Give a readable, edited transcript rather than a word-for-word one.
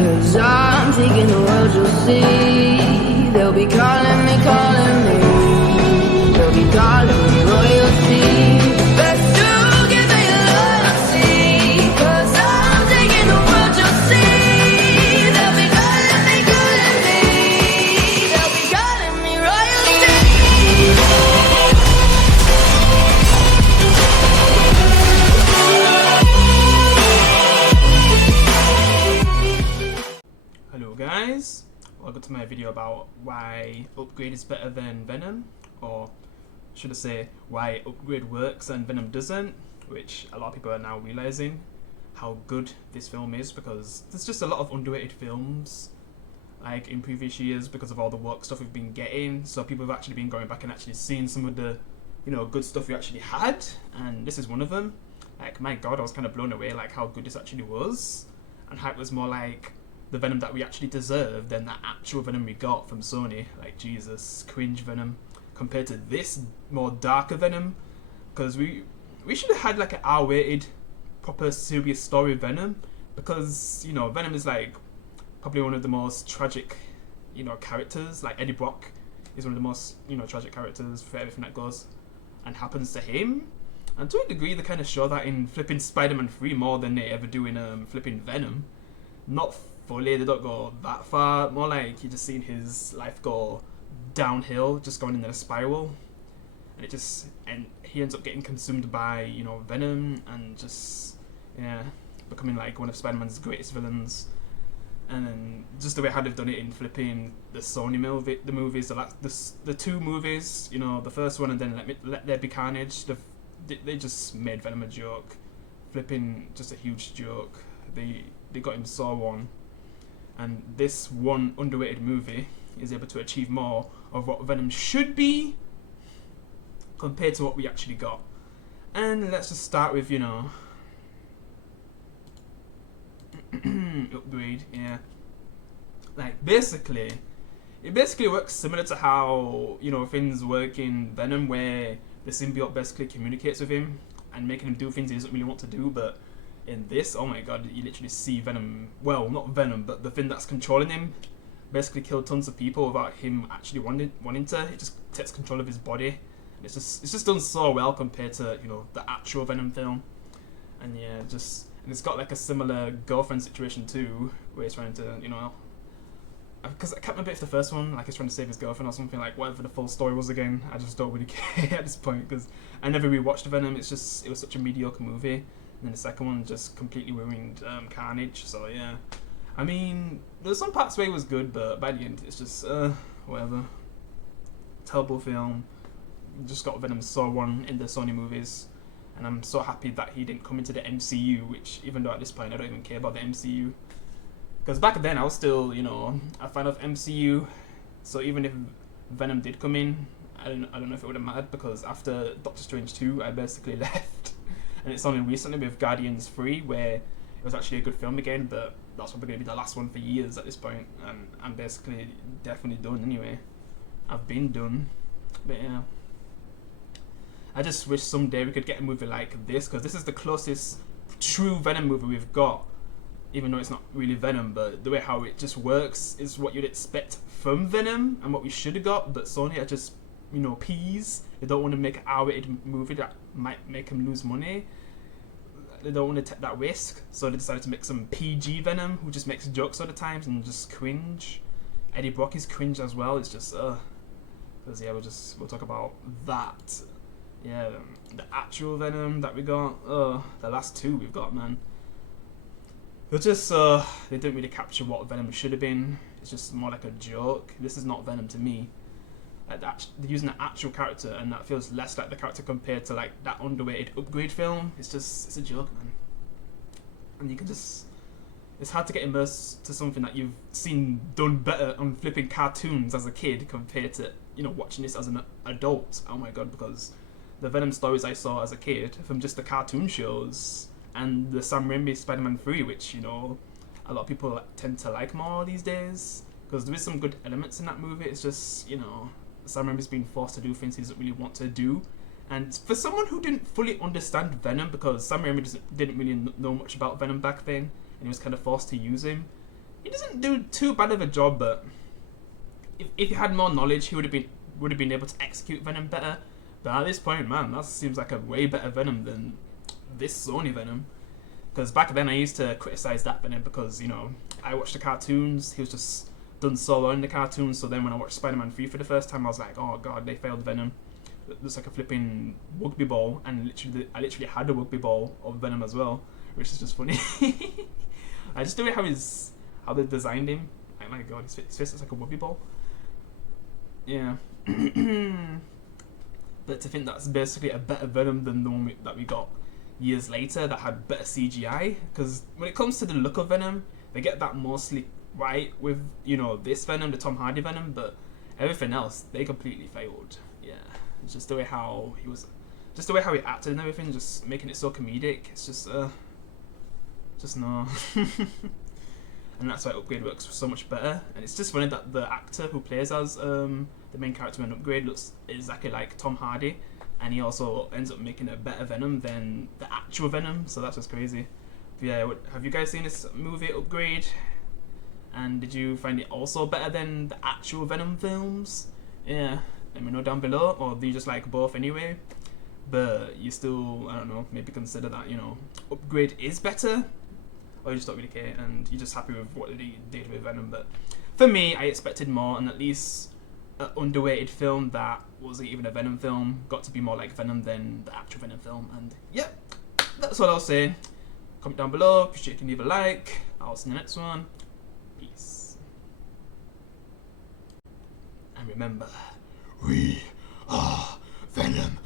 'Cause I'm taking the world, you'll see. They'll be calling me, they'll be calling me royalty. Best to give me loyalty, 'cause I'm taking the world, you'll see. They'll be calling me, they'll be calling me royalty. Hello guys, welcome to my video about why Upgrade is better than Venom, or should I say why Upgrade works and Venom doesn't, which a lot of people are now realizing how good this film is, because there's just a lot of underrated films like in previous years because of all the work stuff we've been getting. So people have actually been going back and actually seeing some of the, you know, good stuff we actually had, and this is one of them. Like, my god, I was kind of blown away like how good this actually was, and how it was more like the Venom that we actually deserved than the actual Venom we got from Sony. Like, Jesus, cringe Venom compared to this more darker Venom, because we should have had like an R-rated proper serious story Venom, because, you know, Venom is like probably one of the most tragic, you know, characters. Like, Eddie Brock is one of the most, you know, tragic characters for everything that goes and happens to him, and to a degree they kind of show that in flipping Spider-Man 3 more than they ever do in flipping Venom. Not fully, they don't go that far, more like you're just seeing his life go downhill, just going in a spiral, and he ends up getting consumed by, you know, Venom, and just, yeah, becoming like one of Spider-Man's greatest villains. And then just the way how they've done it in flipping the Sony the movies, the two movies, you know, the first one and then Let There Be Carnage, they just made Venom a joke, flipping just a huge joke. They got him so wrong. And this one underrated movie is able to achieve more of what Venom should be compared to what we actually got. And let's just start with, you know, Upgrade. Yeah, like it basically works similar to how, you know, things work in Venom, where the symbiote basically communicates with him and making him do things he doesn't really want to do. But in this, oh my god, you literally see Venom, well, not Venom, but the thing that's controlling him basically kill tons of people without him actually wanting to. It just takes control of his body. It's just done so well compared to, you know, the actual Venom film. And yeah, and it's got like a similar girlfriend situation too, where he's trying to, you know, because I can't remember if the first one, like, he's trying to save his girlfriend or something, like, whatever the full story was again. I just don't really care at this point, because I never rewatched Venom. It was such a mediocre movie. And then the second one just completely ruined Carnage. So yeah, I mean, there's some parts where it was good, but by the end it's just whatever. Terrible film. Just got Venom so wrong in the Sony movies, and I'm so happy that he didn't come into the MCU. Which, even though at this point I don't even care about the MCU, because back then I was still, you know, a fan of MCU. So even if Venom did come in, I don't know if it would have mattered, because after Doctor Strange 2 I basically left. And it's only recently with Guardians 3 where it was actually a good film again, but that's probably going to be the last one for years at this point, and I'm basically definitely done anyway. I've been done. But yeah, I just wish someday we could get a movie like this, because this is the closest true Venom movie we've got, even though it's not really Venom, but the way how it just works is what you'd expect from Venom and what we should have got. But Sony are just, you know, peas. They don't want to make an R-rated movie that might make them lose money. They don't want to take that risk, so they decided to make some PG Venom who just makes jokes all the time and just cringe. Eddie Brock is cringe as well. It's just because yeah, we'll talk about that. Yeah, the actual Venom that we got, the last two we've got, man, they're just they didn't really capture what Venom should have been. It's just more like a joke. This is not Venom to me. Like that, they're using an actual character, and that feels less like the character compared to like that underrated Upgrade film. It's a joke, man. And you can just, it's hard to get immersed to something that you've seen done better on flipping cartoons as a kid compared to, you know, watching this as an adult. Oh my god, because the Venom stories I saw as a kid from just the cartoon shows and the Sam Raimi Spider-Man 3, which, you know, a lot of people tend to like more these days, because there is some good elements in that movie. It's just, you know, Sam Raimi's being forced to do things he doesn't really want to do. And for someone who didn't fully understand Venom, because Sam Raimi didn't really know much about Venom back then, and he was kind of forced to use him, he doesn't do too bad of a job, but if he had more knowledge, he would have been able to execute Venom better. But at this point, man, that seems like a way better Venom than this Sony Venom. Because back then I used to criticize that Venom because, you know, I watched the cartoons, he was just done so well in the cartoons, so then when I watched Spider-Man 3 for the first time, I was like, oh god, they failed Venom. It looks like a flipping rugby ball, and I literally had a rugby ball of Venom as well, which is just funny. I just do it how they designed him. Like, my god, his face looks like a rugby ball. Yeah. But to think that's basically a better Venom than the one that we got years later that had better CGI, because when it comes to the look of Venom, they get that mostly right with, you know, this Venom, the Tom Hardy Venom, but everything else they completely failed. Yeah, it's just the way how he was, just the way how he acted and everything, just making it so comedic. It's just no. And that's why Upgrade works so much better. And it's just funny that the actor who plays as the main character in Upgrade looks exactly like Tom Hardy, and he also ends up making a better Venom than the actual Venom, so that's just crazy. But yeah, have you guys seen this movie Upgrade? And did you find it also better than the actual Venom films? Yeah, let me know down below, or do you just like both anyway? But you still, I don't know, maybe consider that, you know, Upgrade is better, or you just don't really care and you're just happy with what they did with Venom. But for me, I expected more, and at least an underrated film that wasn't even a Venom film got to be more like Venom than the actual Venom film. And yeah, that's what I'll say. Comment down below if you can leave a like. I'll see you in the next one. Peace. And remember, we are Venom.